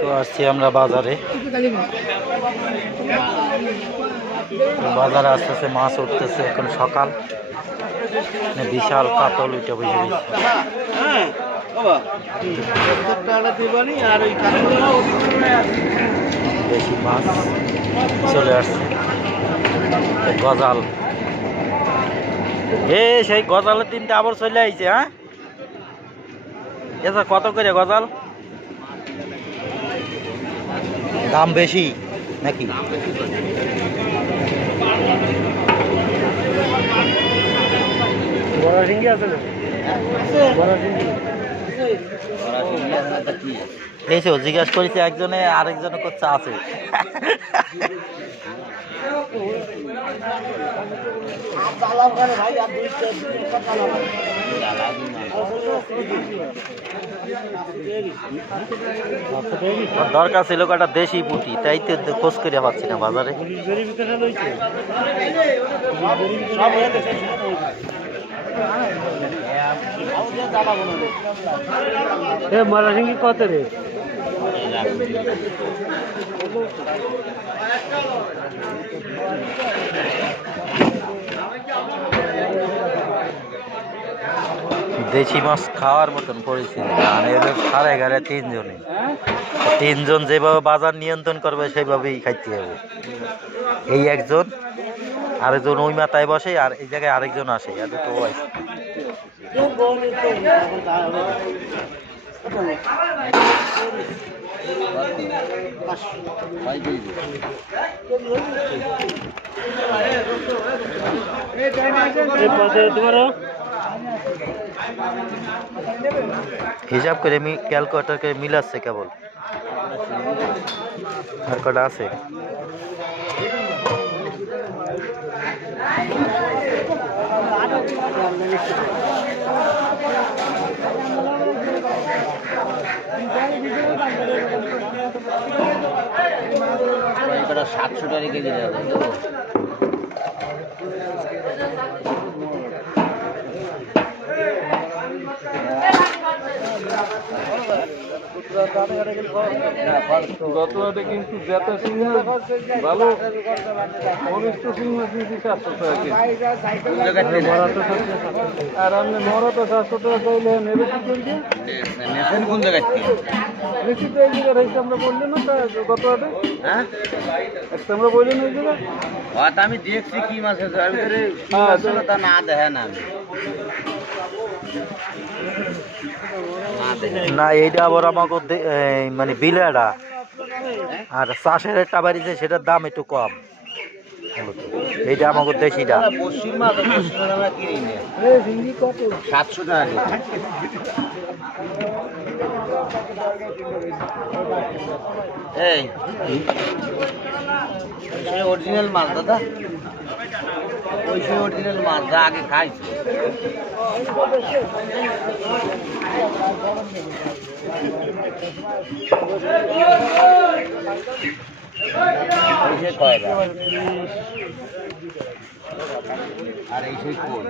তো আসছি আমরা বাজারে। বাজারে আস্তে আস্তে মাছ উঠতেছে, এখন সকাল, বিশাল কাতল উঠে বসে বেশি মাছ চলে আসছে। গজাল, সেই গজালের দিনটা আবার চলে আইছে। হ্যাঁ, এসা কত করে গজাল? দাম বেশি নাকি? বড় শিঙ্গি আছে না? এই তো জিজ্ঞাসা করেছে একজনে, আরেকজনে করছে আছে। দরকার ছিল একটা দেশি পুঁটি, তাই তো খোঁজ করে পাচ্ছি না বাজারে। মারাসিঙ্গি কত রে? দেশি মাছ খাওয়ার মতন পরিস্থিতি, সাড়ে 11 তিনজনে, তিনজন যেভাবে বাজার নিয়ন্ত্রণ করবে সেইভাবেই খাইতে হবে। এই একজন, আরেকজন ওই মাথায় বসে, আর এই জায়গায় আরেকজন আসে। তো হিসাব করে ক্যালকুলেটর করে মিলাচ্ছে কেবল, আর কটা আছে? এটা 700 টাকা কেজি দেওয়া যায়। গতবারে কিন্তু জেতা সিংহ ভালো, অনিষ্ট সিংহ কিন্তু 400 টাকা কেজি, আর আপনি মরা তো 700 টাকা চাইলে নেবে কি করবে? কোন জায়গায় বেশি তো এই জায়গায় রয়েছে, আমরা বললেন না গতবারে? হ্যাঁ, একটা আমরা বললেন ওই জায়গায়। হয়তো আমি দেখছি কি মাছ আছে, আর ভিতরে তা না দেখে না না, এইটা আবার আমাকে মানে বিলেটা আর চাষের একটা বাড়িছে, সেটার দাম একটু কম। এইটা আমাকে দেশিটা 700 টাকা। এই অরিজিনাল মাছ দাদা, ওই সেই অরিজিনাল মাছ যা আগে খাইছে। আর এই সেই কই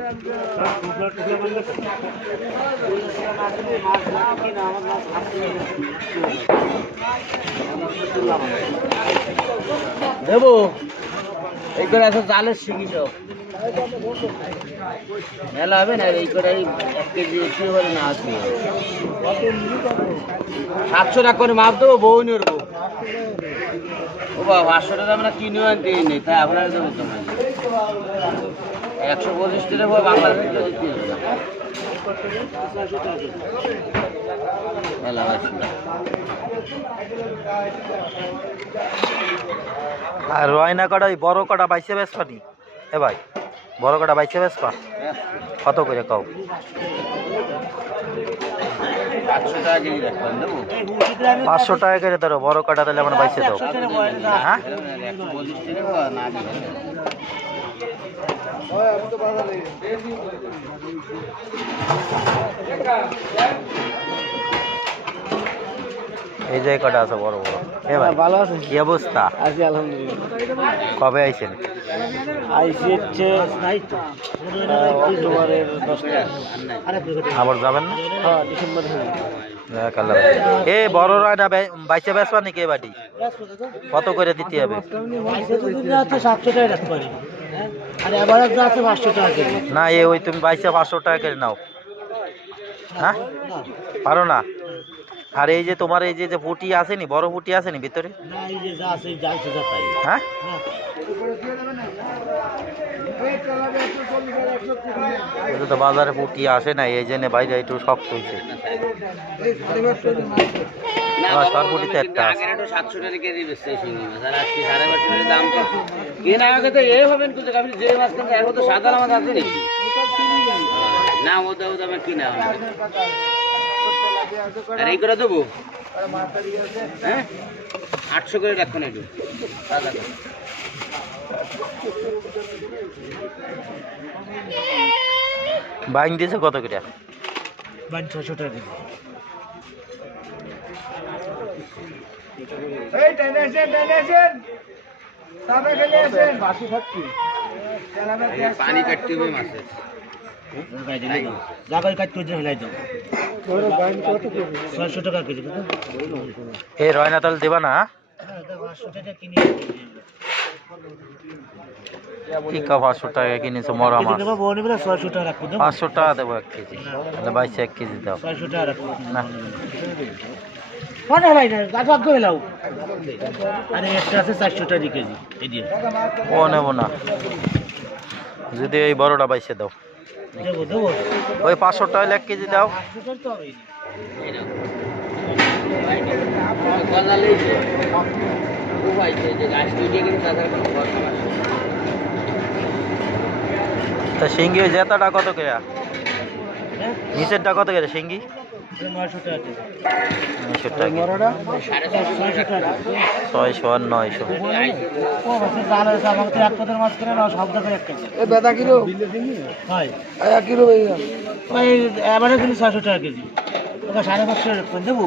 দেবো, এই করে আছে জালের শিঙি সব মেলা হবে না। এই করে 1 কেজি এসে বলে না আছে 700 টাকা করে মাপ দেবো, বউ নিয়ে উঠবো। ও বাবা 500 টাকা আমরা কিনে আনতে নেই, তাই আপনারা দেবো তোমার 125 টাকা বাংলাদেশ মেলা আছে। আর রয়না কটা, ওই বড় কটা বাইসে বেসপা নি? এ ভাই, বড় কটা বাইসে বেসপা কত করে কাও? 500 টাকা করে ধরো, বড় কটা তাহলে আমরা বাইসে দাও। হ্যাঁ, এই যে কটা আছে বড় বড়। এ ভাই ভালো আছেন? কি অবস্থা? আছি আলহামদুলিল্লাহ। কবে আইছেন? আইসি হচ্ছে অক্টোবরের 10 তারিখ। আবার যাবেন না? হ্যাঁ, ডিসেম্বর। এ বড় রয়না বাইচে বেচবা নাকি বাটি কত করে দিতে হবে? না এ ওই তুমি বাইচে 500 টাকা করে নাও। হ্যাঁ পারো না? আর এই যে তোমার এই যে পুটি আসেনি, বড় পুটি আসেনি ভিতরে? হ্যাঁ তো বাজারে পুটি আসে না, এই জন্য বাইরে একটু শক্ত হয়েছে। সরপুটিতে একটা আছে। 700 টাকা কেজি বেচছে শিঙি মাছ, আর আজকে 550 টাকা দাম তো কেনা আগে তো এই হবেন কিন্তু আপনি যে মাছ কিনতে এর মতো সাদা মাছ আছে নাকি? না ওটা দামে কিনা হবে। আর এই করে দেবো হ্যাঁ 800 করে রাখুন একটু সাদা করে। বাইং দিয়েছে কত করে? 600 টাকা দিবি। পানি কাটতে হবে মাছের জায়গায় কাটতে হেলাই দাও। 600 টাকা কেজি। এই রয়না তাল দেবা না? 500 টাকা কিনে কি কা 500 টাকা কিনেছো মরা মাছ? 600 টাকা রাখবো। 500 টাকা দেবো 1 কেজি, তাহলে বাইশে 1 কেজি দাও। 600 টাকা রাখবো না মানে ভাই না গাছ করে লাও। আরে একটা আছে 400 টাকা কেজি এই দিয়ে ও নেব না, যদি এই বড়টা বাইশে দাও। দেবো দেবো ওই 500 টাকা 1 কেজি দাও। তা শিঙ্গি ওই জেতাটা কত করে? নিচেরটা কত করে শিঙ্গি? 900 টাকা কেজি। 900 টাকা। 600 টাকা 600 আর 900। ও বছর জাল আছে আমাকে তো এক পদের মাছ করে না সব জায়গায় এক কেজি। এই বেদা কিলো হয় 1 কিলো ভাইয়া। ওই এবারে কিন্তু 600 টাকা কেজি। ওটা 550 টাকা দেবো।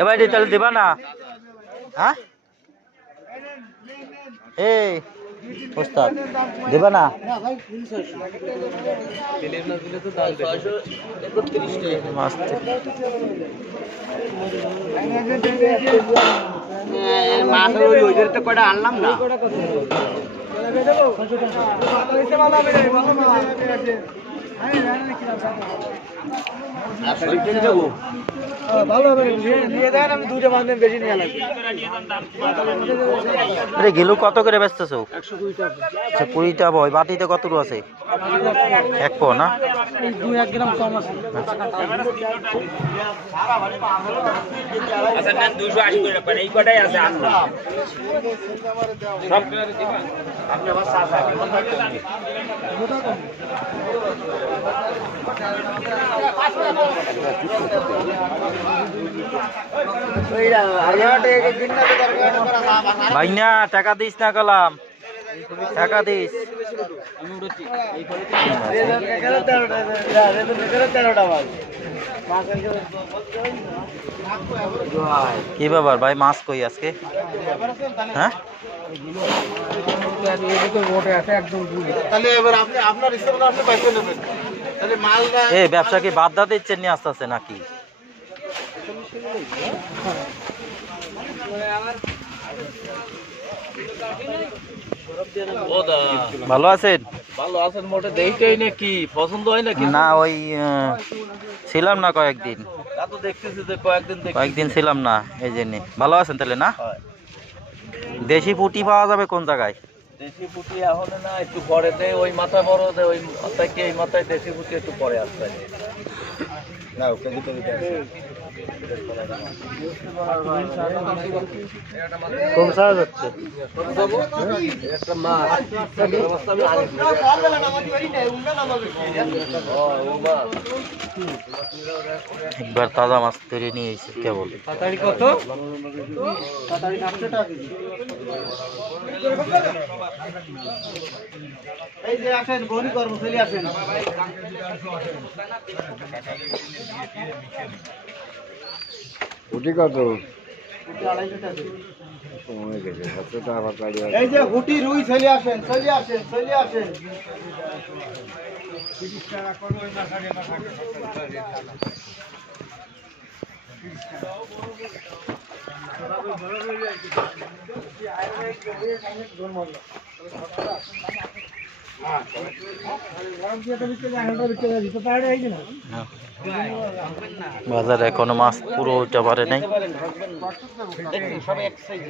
এবার তাহলে দেবা না? হ্যাঁ এই ওস্তাদ দেবা না? আনলাম না ভালো হবে নিয়ে দেন, আমি 2টা মাছ নেব, বেশি নিয়ে লাগবে। আরে গেলু কত করে বেচতেছো? 120 টাকা। আচ্ছা 20 টাকা। ওই বাটিতে কতটুকু আছে? 1 পো না? 2-1 গ্রাম কম আছে। আচ্ছা নেন 280 করে রাখবেন, এই কটাই আছে আনলাম সব দিবা। আপনি আমার সাথে ভাইনা টাকা দিস না কলাম, টাকা দিস। কি ব্যাপার ভাই, মাছ কই আজকে? হ্যাঁ এই ব্যবসা কি বাদ দা দিচ্ছেন নি আস্তে আস্তে নাকি? ভালো আছেন? ভালো আছেন মোটে দেখতেই নাকি পছন্দ হয় নাকি? না ওই ছিলাম না কয়েকদিন, তা তো দেখতেছি যে কয়েকদিন ছিলাম না, এই জন্য। ভালো আছেন তাহলে না? দেশি পুঁটি পাওয়া যাবে কোন জায়গায়? দেশি পুঁটি এখন না, একটু পরে দে, ওই মাথায় বড় দে, ওই মাথায় কি এই মাথায় দেশি পুঁটি একটু পরে আসবে না। কোন সাইজ হচ্ছে? একটা মাছ একবার তাজা মাছ তৈরি নিয়ে এসেছি কেবল। কত? 800 টাকা। এই যে আসেন বনি কর্মচারী আসেন। উঠি কত এই যে হুটি রুই চলে আসেন চলে আসেন চলে আসেন বাজারে এখনো মাছ পুরো উঠতে পারে নাই। সব এক সাইজ